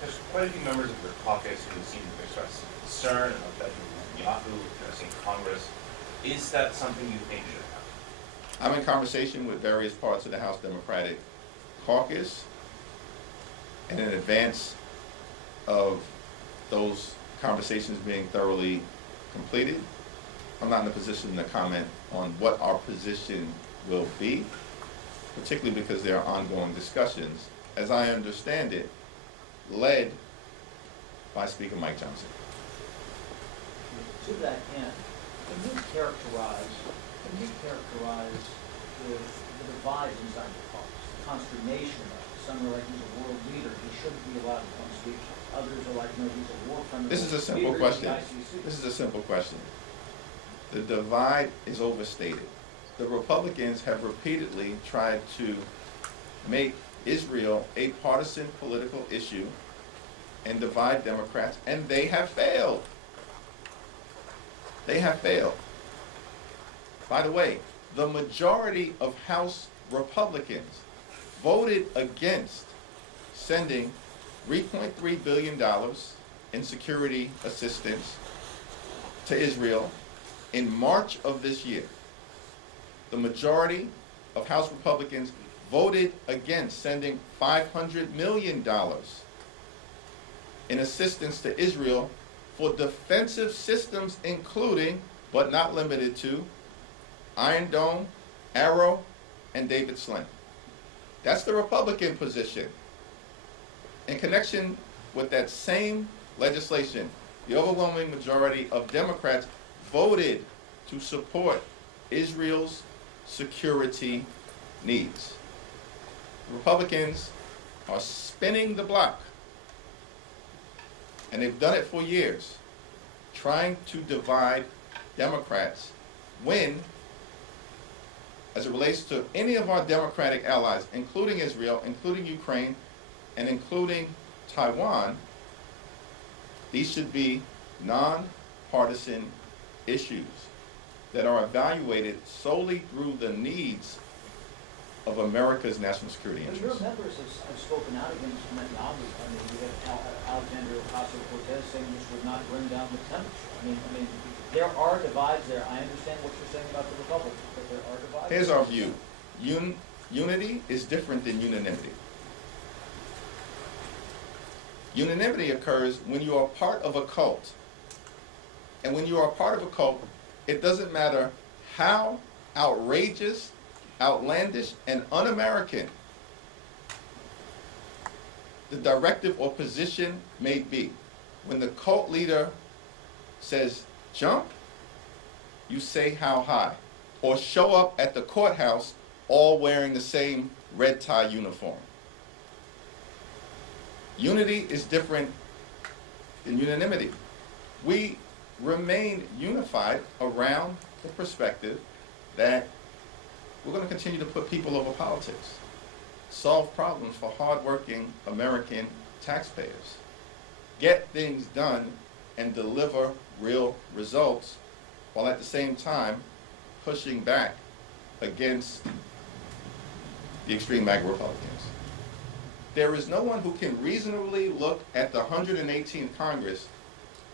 There's quite a few members of the caucus who seem to express concern about Benjamin Netanyahu addressing Congress. Is that something you think should happen? I'm in conversation with various parts of the House Democratic caucus, and in advance of those conversations being thoroughly completed, I'm not in a position to comment on what our position will be, particularly because there are ongoing discussions, as I understand it, led by Speaker Mike Johnson. To that end, can you characterize the divides inside the caucus, the consternation of it? Some are like, he's a world leader, he shouldn't be allowed to come speak. Others are like, no, he's a war criminal. This is a simple question. This is a simple question. The divide is overstated. The Republicans have repeatedly tried to make Israel a partisan political issue and divide Democrats, and they have failed. They have failed. By the way, the majority of House Republicans voted against sending $3.3 billion in security assistance to Israel in March of this year. The majority of House Republicans voted against sending $500 million in assistance to Israel for defensive systems, including, but not limited to, Iron Dome, Arrow, and David Sling. That's the Republican position. In connection with that same legislation, the overwhelming majority of Democrats voted to support Israel's security needs. Republicans are spinning the block, and they've done it for years, trying to divide Democrats when, as it relates to any of our Democratic allies, including Israel, including Ukraine, and including Taiwan, these should be non-partisan issues that are evaluated solely through the needs of America's national security But interests. your members have spoken out against Netanyahu. I mean, you have Alexander Ocasio-Cortez saying this would not bring down the temperature. I mean, there are divides there. I understand what you're saying about the Republicans, but there are divides. Here's our view. Unity is different than unanimity. Unanimity occurs when you are part of a cult. And when you are part of a cult, it doesn't matter how outrageous, outlandish, and un-American the directive or position may be. When the cult leader says jump, you say how high. Or show up at the courthouse all wearing the same red tie uniform. Unity is different than unanimity. We remain unified around the perspective that we're going to continue to put people over politics, solve problems for hardworking American taxpayers, get things done, and deliver real results, while at the same time pushing back against the extreme MAGA Republicans. There is no one who can reasonably look at the 118th Congress,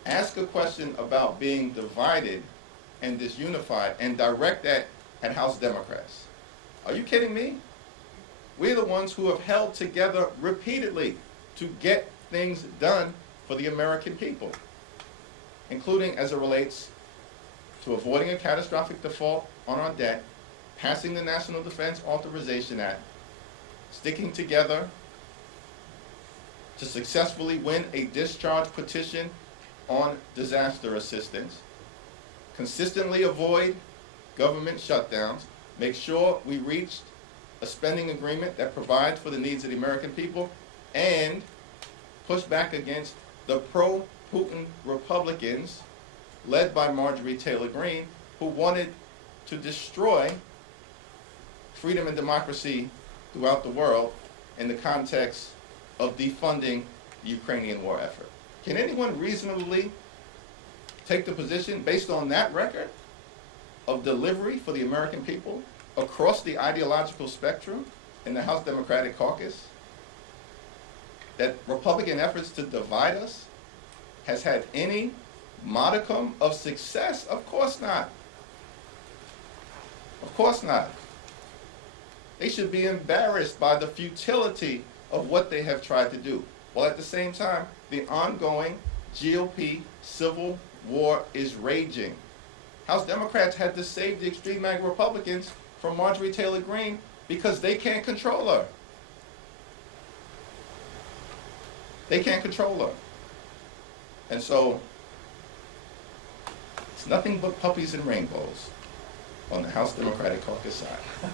ask a question about being divided and disunified, and direct that at House Democrats. Are you kidding me? We're the ones who have held together repeatedly to get things done for the American people, including as it relates to avoiding a catastrophic default on our debt, passing the National Defense Authorization Act, sticking together to successfully win a discharge petition on disaster assistance, consistently avoid government shutdowns, make sure we reach a spending agreement that provides for the needs of the American people, and push back against the pro-Putin Republicans led by Marjorie Taylor Greene, who wanted to destroy freedom and democracy throughout the world in the context of defunding the Ukrainian war effort. Can anyone reasonably take the position based on that record of delivery for the American people across the ideological spectrum in the House Democratic Caucus that Republican efforts to divide us has had any modicum of success? Of course not. Of course not. They should be embarrassed by the futility of what they have tried to do. While at the same time, the ongoing GOP civil war is raging. House Democrats had to save the extreme MAGA Republicans from Marjorie Taylor Greene because they can't control her. They can't control her. And so, it's nothing but puppies and rainbows on the House Democratic Caucus side.